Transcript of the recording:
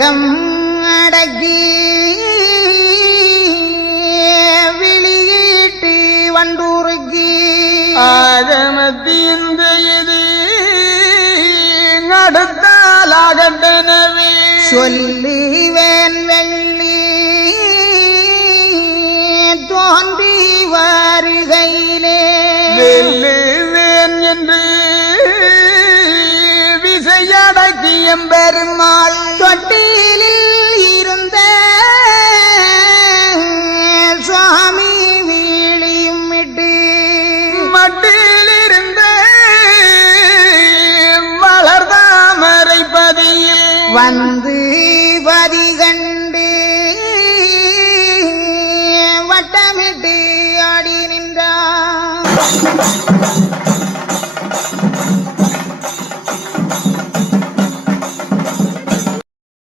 வேகம் அடக்கி வெளியீட்டு வண்டூருக்கு. ஆகமத்தீந்த இது நடத்தாலாகட்டனவே சொல்லுவேன் வெள்ளி தோன்றி வருகையிலே. வெல்லுவேன் என்று விசையடக்கிய பெருமாள். தொட்டிலில் வந்து வரிகண்டு வட்டமிட்டு ஆடி நின்றான்.